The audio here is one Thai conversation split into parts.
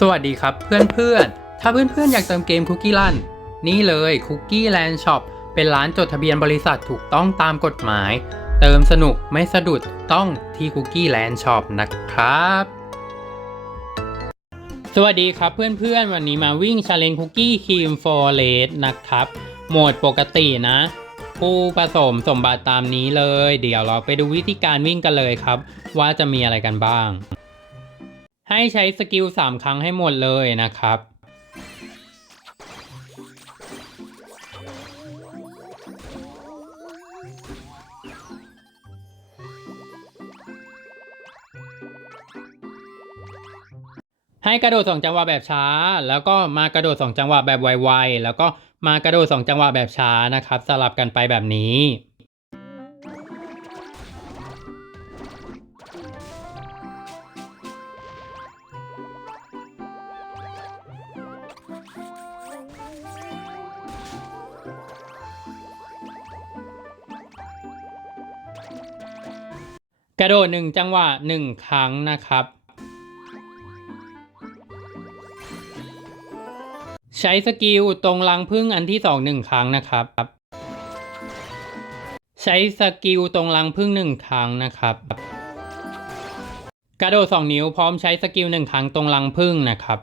สวัสดีครับเพื่อนๆ ถ้าเพื่อนๆ อยากเติมเกมคุกกี้ลันนี่เลยคุกกี้แลนด์ช็อปเป็นร้านจดทะเบียนบริษัทถูกต้องตามกฎหมาย เติมสนุกไม่สะดุดต้องที่คุกกี้แลนด์ช็อปนะครับ สวัสดีครับเพื่อนๆ วันนี้มาวิ่งชาเลนคุกกี้ครีมฟอร์เรสนะครับ โหมดปกตินะ ผู้ผสมสมบัติตามนี้เลย เดี๋ยวเราไปดูวิธีการวิ่งกันเลยครับ ว่าจะมีอะไรกันบ้าง ให้ใช้สกิล 3 ครั้งให้หมดเลยนะครับ ให้กระโดด 2 จังหวะแบบช้า แล้วก็มากระโดด 2 จังหวะแบบไวๆ แล้วก็มากระโดด 2 จังหวะแบบช้านะครับ สลับกันไปแบบนี้ กระโดด1จังหวะ1ครั้งนะครับ ใช้สกิลตรงรังพึ่งอันที่สองหนึ่งครั้งนะครับ ใช้สกิลตรงรังพึ่งหนึ่งครั้งนะครับ กระโดดสองนิ้วพร้อมใช้สกิลหนึ่งครั้งตรงรังพึ่งนะครับ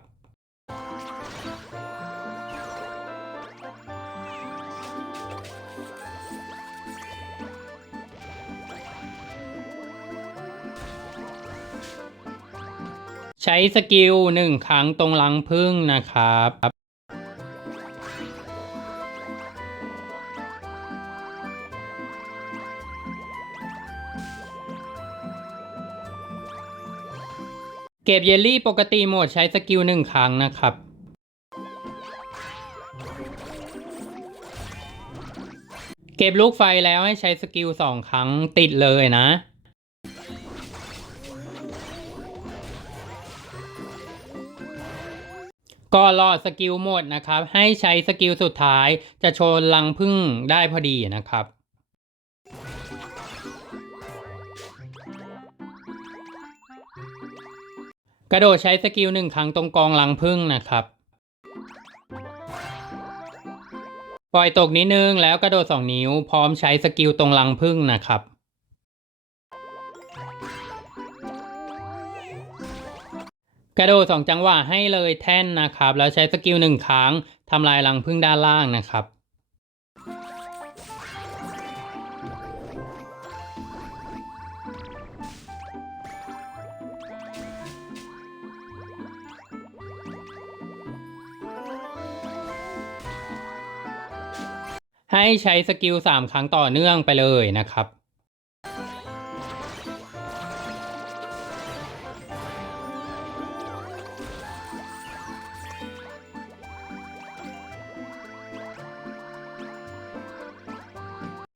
ใช้สกิลหนึ่งครั้งตรงรังพึ่งนะครับเก็บเยลลี่ปกติโหมดใช้สกิลหนึ่งครั้งนะครับ เก็บลูกไฟแล้วให้ใช้สกิลสองครั้งติดเลยนะ ก็รอดสกิลหมดนะครับ ให้ใช้สกิลสุดท้ายจะโชนลังพึ่งได้พอดีนะครับกระโดดใช้สกิลหนึ่งครั้งตรงกองลังพึ่งนะครับ ปล่อยตกนิดนึงแล้วกระโดด2นิ้วพร้อมใช้สกิลตรงลังพึ่งนะครับ กระโดด2จังหวะให้เลยแท่นนะครับ แล้วใช้สกิลหนึ่งครั้งทำลายรังพึ่งด้านล่างนะครับให้ใช้สกิล3ครั้งต่อเนื่องไปเลยนะครับ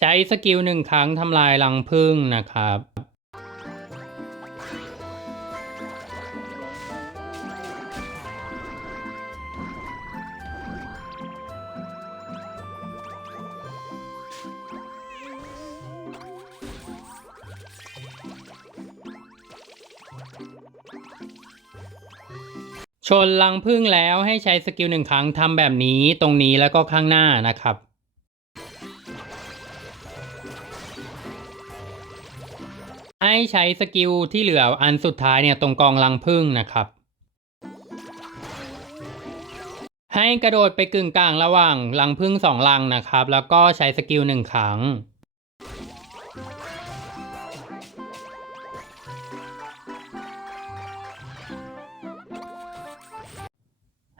ใช้สกิลหนึ่งครั้งทำลายรังพึ่งนะครับ ชนรังพึ่งแล้วให้ใช้สกิลหนึ่งครั้งทำแบบนี้ตรงนี้แล้วก็ข้างหน้านะครับ ให้ใช้สกิลที่เหลืออันสุดท้ายเนี่ยตรงกองรังพึ่งนะครับ ให้กระโดดไปกึ่งกลางระหว่างรังพึ่งสองรังนะครับ แล้วก็ใช้สกิลหนึ่งครั้ง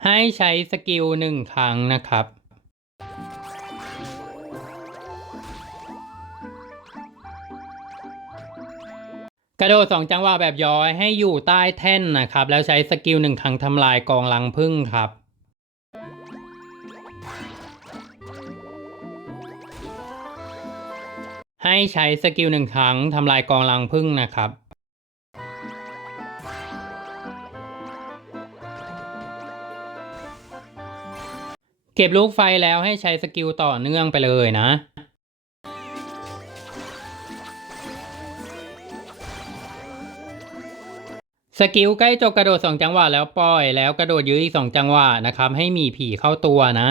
ให้ใช้สกิลหนึ่งครั้งนะครับ กระโดดสองจังหวะแบบย้อยให้อยู่ใต้แท่นนะครับ แล้วใช้สกิลหนึ่งครั้งทำลายกองรังพึ่งครับ ให้ใช้สกิลหนึ่งครั้งทำลายกองรังพึ่งนะครับเก็บลูกไฟแล้วให้ใช้สกิลต่อเนื่องไปเลยนะ สกิลใกล้จบกระโดด 2 จังหวะแล้วปล่อย แล้วกระโดดยื้ออีก 2 จังหวะนะครับ ให้มีผีเข้าตัวนะ